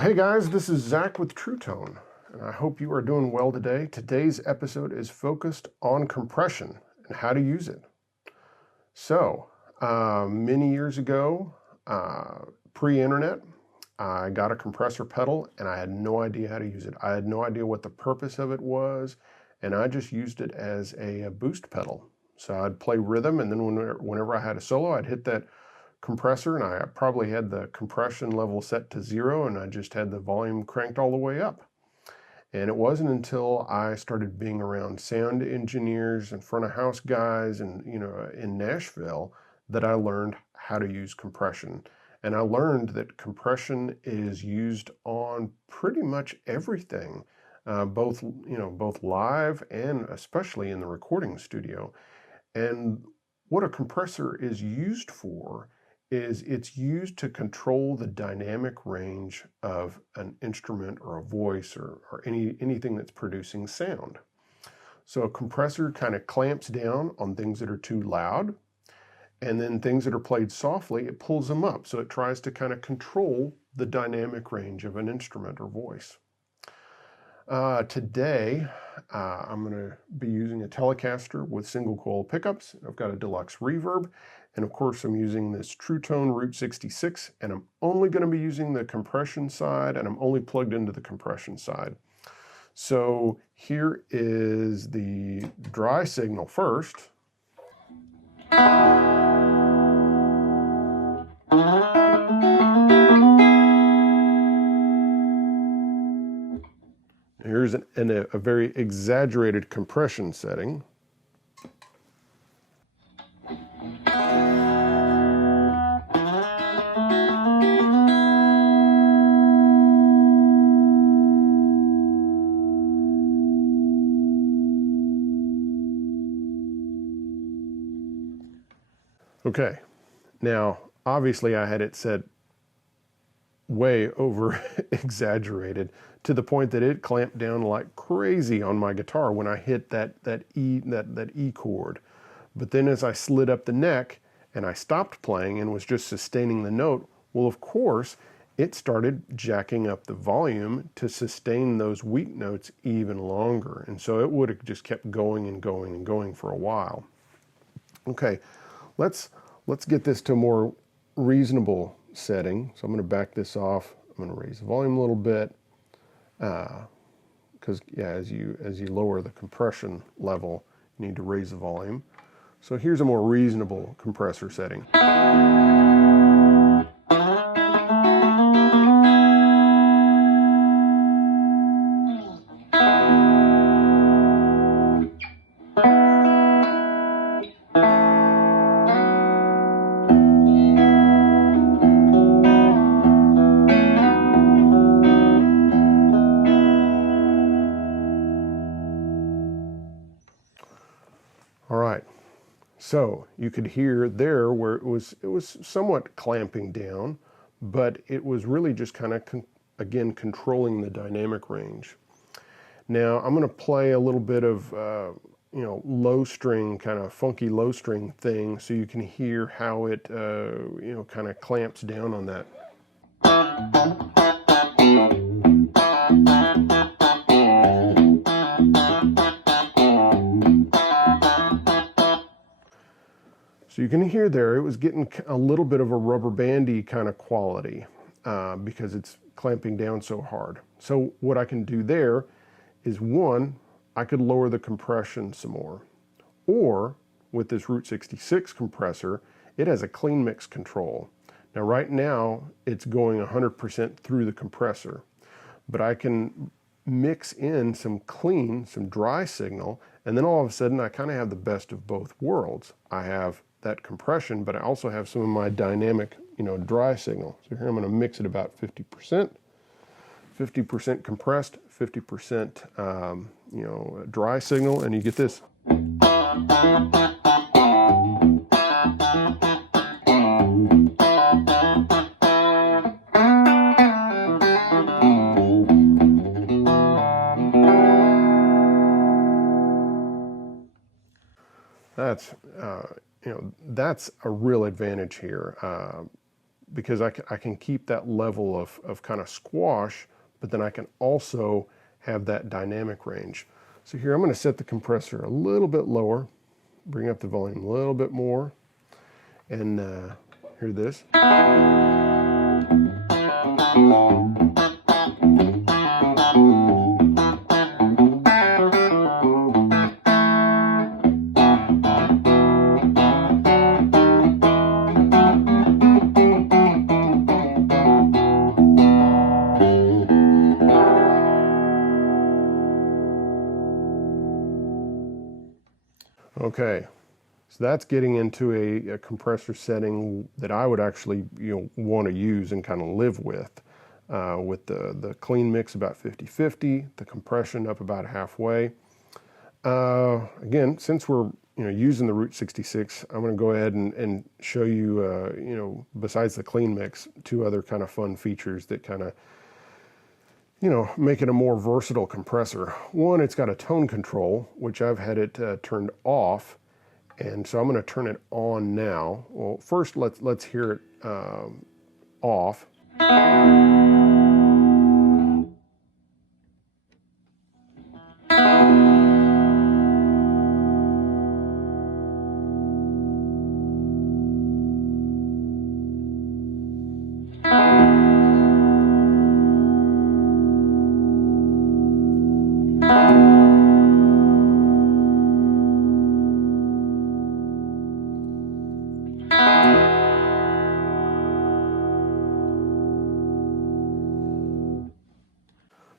Well, hey guys, this is Zach with TrueTone, and I hope you are doing well today. Today's episode is focused on compression and how to use it. So, many years ago, pre-internet, I got a compressor pedal and I had no idea how to use it. I had no idea what the purpose of it was, and I just used it as a boost pedal. So I'd play rhythm, and then whenever I had a solo, I'd hit that compressor, and I probably had the compression level set to 0, and I just had the volume cranked all the way up. And it wasn't until I started being around sound engineers and front of house guys and in Nashville that I learned how to use compression. And I learned that compression is used on pretty much everything, both live and especially in the recording studio. And what a compressor is used for is it's used to control the dynamic range of an instrument or a voice or anything that's producing sound. So a compressor kind of clamps down on things that are too loud, and then things that are played softly, it pulls them up. So it tries to kind of control the dynamic range of an instrument or voice. Today, I'm going to be using a Telecaster with single coil pickups. I've got a deluxe reverb, and of course I'm using this TrueTone Route 66, and I'm only going to be using the compression side, and I'm only plugged into the compression side. So here is the dry signal first. Here's a very exaggerated compression setting. Okay, now obviously I had it set way over exaggerated to the point that it clamped down like crazy on my guitar when I hit that E chord. But then as I slid up the neck and I stopped playing and was just sustaining the note, well, of course, it started jacking up the volume to sustain those weak notes even longer. And so it would have just kept going and going and going for a while. Okay, let's get this to a more reasonable setting. So I'm going to back this off. I'm going to raise the volume a little bit because as you lower the compression level, you need to raise the volume. So here's a more reasonable compressor setting. All right, so you could hear there where it was somewhat clamping down, but it was really just kind of again controlling the dynamic range. Now I'm going to play a little bit of low string, kind of funky low string thing, so you can hear how it kind of clamps down on that. So you can hear there, it was getting a little bit of a rubber bandy kind of quality because it's clamping down so hard. So what I can do there is, one, I could lower the compression some more. Or with this Route 66 compressor, it has a clean mix control. Now right now, it's going 100% through the compressor, but I can mix in some dry signal, and then all of a sudden I kind of have the best of both worlds. I have that compression, but I also have some of my dynamic, dry signal. So here I'm going to mix it about 50%, 50% compressed, 50%, dry signal, and you get this. That's that's a real advantage here. because I can keep that level of kind of squash, but then I can also have that dynamic range. So here I'm going to set the compressor a little bit lower, bring up the volume a little bit more, and hear this. Okay, so that's getting into a compressor setting that I would actually want to use and kind of live with the clean mix about 50-50, the compression up about halfway. Again, since we're using the Route 66, I'm going to go ahead and show you besides the clean mix, two other kind of fun features that kind of make it a more versatile compressor. One, it's got a tone control, which I've had it turned off, and so I'm going to turn it on now. Well, first let's hear it off.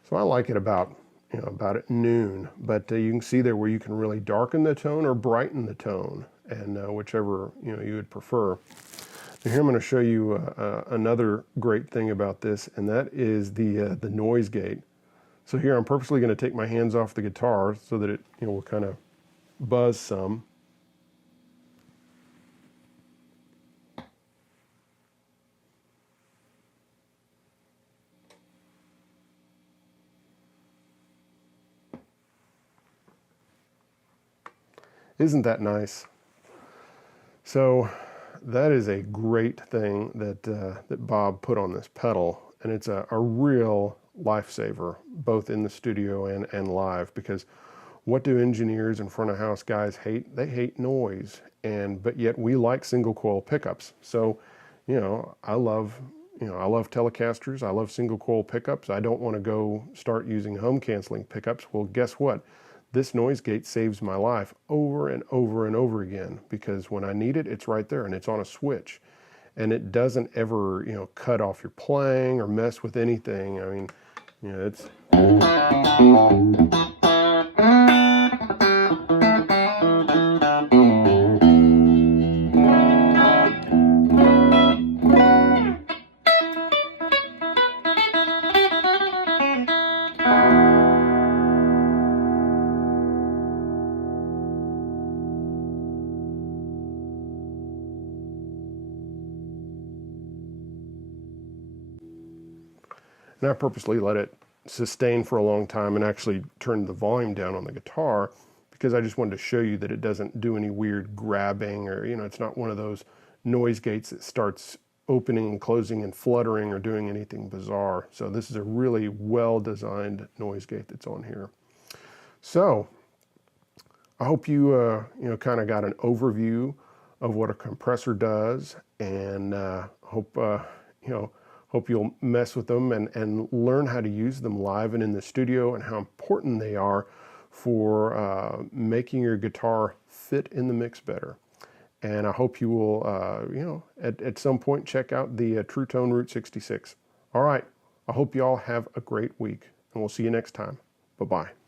So I like it about at noon, but you can see there where you can really darken the tone or brighten the tone, and whichever you would prefer. And here I'm going to show you another great thing about this, and that is the noise gate. So here I'm purposely going to take my hands off the guitar so that it will kind of buzz some. Isn't that nice? So that is a great thing that Bob put on this pedal, and it's a real lifesaver, both in the studio and live, because what do engineers and front of house guys hate? They hate noise, but yet we like single coil pickups. So, I love Telecasters. I love single coil pickups. I don't want to go start using home canceling pickups. Well, guess what? This noise gate saves my life over and over and over again, because when I need it, it's right there and it's on a switch, and it doesn't ever, cut off your playing or mess with anything. I mean, it's. And I purposely let it sustain for a long time and actually turned the volume down on the guitar, because I just wanted to show you that it doesn't do any weird grabbing, or it's not one of those noise gates that starts opening and closing and fluttering or doing anything bizarre. So this is a really well designed noise gate that's on here. So I hope you kind of got an overview of what a compressor does, and hope you'll mess with them and learn how to use them live and in the studio, and how important they are for making your guitar fit in the mix better. And I hope you will, at some point, check out the True Tone Route 66. All right, I hope you all have a great week, and we'll see you next time. Bye-bye.